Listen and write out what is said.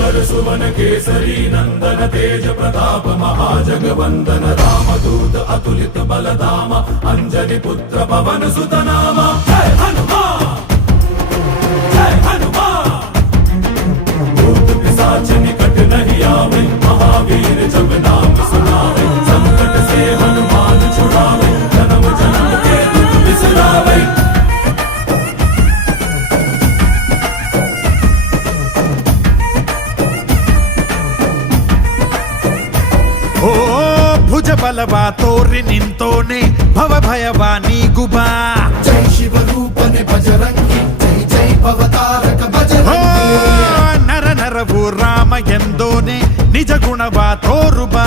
भास्कर सुवन केसरी नंदन तेज प्रताप महाजगवंदन रामदूत अतुलित बलधाम अंजनी पुत्र पवन सुत नाम जय हनुमान जय हनुमान। भूत पिशाच निकट नहीं आवे महावीर जब नाम सुनावे संकट से हनुमान छुड़ावे जन्म जन्म के दुख बिसरावे। ಓ ಭುಜ ಬಲವ ತೋರಿ ನಿಂತೋನೆ ಭವ ಭಯವ ನೀಗುಬಾ जय शिव रूपने बजरंगी जय जय भवतारक बजरंगी। ನರ ನರವು ರಾಮ ಎಂದೋನೆ ನಿಜ ಗುಣವ ತೋರುಬಾ